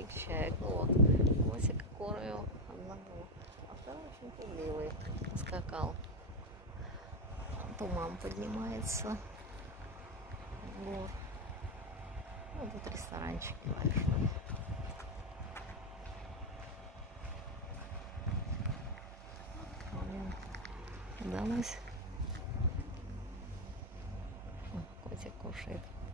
старик чаек. Вот. Котик кормил одного. А второй очень пугливый. Скакал. Туман поднимается. Вот. Ну, тут ресторанчик большой. Удалось. Котик кушает.